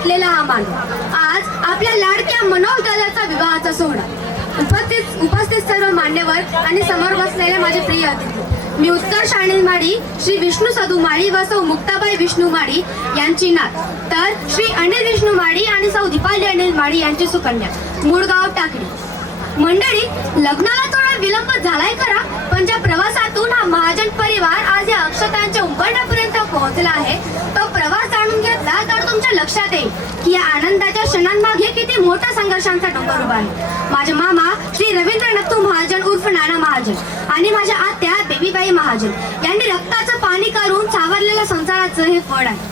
नटलेला हा मानव आज आपल्या लाडक्या मनोज दादाचा विवाहाचा सोहळा उपस्थित सर्व मान्यवर आणि समोर बसलेले माझे प्रिय अतिथी, मी उत्कर्ष अनिल माळी, श्री विष्णू सदू माळी व सौ मुक्ताबाई विष्णू माळी यांची नात, तर श्री अनिल विष्णू माळी आणि सौ दीपाली अनिल माळी यांची सुकन्या, मूळ गाव टाकळी. मंडळी, लग्नाला थोडा विलंब झालाय खरा, पण ज्या प्रवासातून हा महाजन परिवार आज या अक्षतांच्या उंबरठ्यापर्यंत पोहोचला आहे, तो प्रवास जाणून घेतला तर तुमच्या लक्षात येईल की या आनंदाच्या क्षणांमागे किती मोठा संघर्षांचा डोंगर उभा आहे. माझे मामा श्री रवींद्र नत्थू महाजन उर्फ नाना महाजन आणि माझ्या आत्या बेबीबाई महाजन यांनी रक्ताचं पाणी करून सावरलेल्या संसाराचं हे फळ आहे.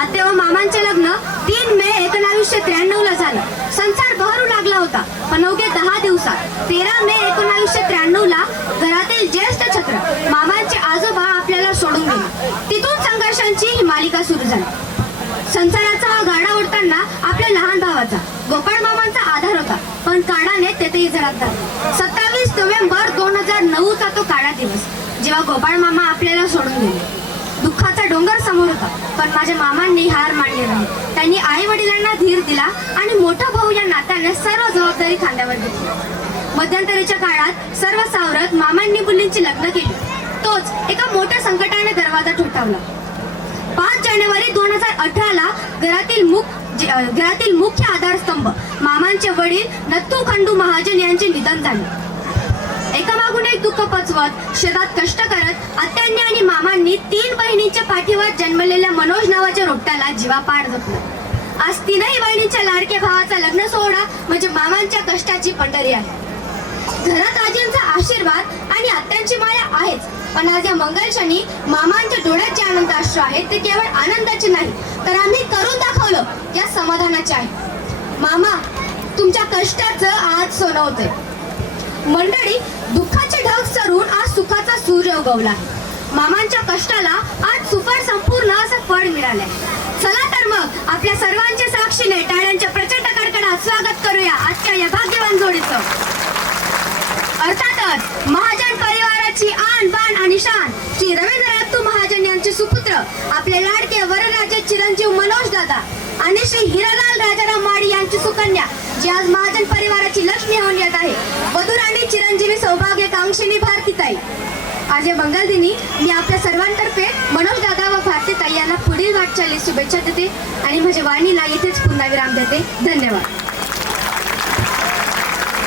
आत्या व मामांचे लग्न 3 मे 1993 ला झालं. संसार बहरू लागला होता, पण अवघ्या 10 दिवसात 13 मे 1993 ला घरातील ज्येष्ठ छत्र मामांचे आजोबा आपल्याला सोडून गेले. तिथून संघर्षांची ही मालिका सुरू झाली. संसाराचा हा गाडा ओढताना आपल्या लहान भावाचा गोपाळ मामांचा आधार होता, पण काळाने तेथेही झळकला. 27 नोव्हेंबर 2009 चा तो काळा दिवस, जेव्हा गोपाळ मामा आपल्याला सोडून गेले. दुःखाचा डोंगर समोर होता, पण माझ्या मामांनी हार मानली नाही. त्यांनी आई वडिलांना धीर दिला आणि मोठा भाऊ या नात्याने सर्व जबाबदारी खांद्यावर घेतली. मध्यंतरीच्या काळात सर्व सावरत मामांनी मुलींची लग्न केली. तोच एका मोठ्या संकटाने दरवाजा ठोठावला. 5 जानेवारी 2018 ला घरातील मुख्य आधारस्तंभ मामांचे वडील नत्थू खंडू महाजन यांचे निधन झाले. एकामागून एक दुःख पचवत शेतात कष्ट करत आत्यांनी आणि मामांनी 3 बहिणींच्या पाठीवर जन्मलेल्या मनोज नावाच्या रोपट्याला जीवापाड जपलं. आज 3ही बहिणींच्या लाडक्या भावाचा लग्न सोहळा म्हणजे मामांच्या कष्टाची पंढरी आहे. घरात आजींचा आशीर्वाद आणि आत्यांची माया आहेच, पण आज या मंगलक्षणी मामांच्या डोळ्याचे आनंद अश्रू आहेत ते केवळ आनंदाचे नाही, तर आम्ही करून दाखवलं या समाधानाचे आहे. मामा, तुमच्या कष्टाचं आज सोनं होतंय. मंडळी, दुःखाचे ढग सरून आज सुखाचा सूर्य उगवला. मामांच्या कष्टाला आज सुफळ संपूर्ण असं फळ मिळालंय. चला तर मग आपल्या सर्वांच्या साक्षीने टाळ्यांच्या प्रचंड कडकडात स्वागत करूया आजच्या या भाग्यवान जोडीचं. अर्थातच महाजन परिवाराची आन बाण आणि शान श्री रवींद्र नत्थू महाजन यांचे सुपुत्र आपले लाडके वरराजे चिरंजीव मनोज दादा आणि श्री हिरालाल राजाराम माळी यांची सुकन्या, जी आज महाजन परिवाराची लक्ष्मी होऊन येत आहे, वधूराणी चिरंजीवी सौभाग्य कांक्षिणी भारतीताई. आज या मंगलदिनी मी आपल्या सर्वांतर्फे मनोज दादा व भारतीताई यांना पुढील वाटचालीस शुभेच्छा देते आणि माझ्या वाणीला इथेच पुन्हा विराम देते. धन्यवाद.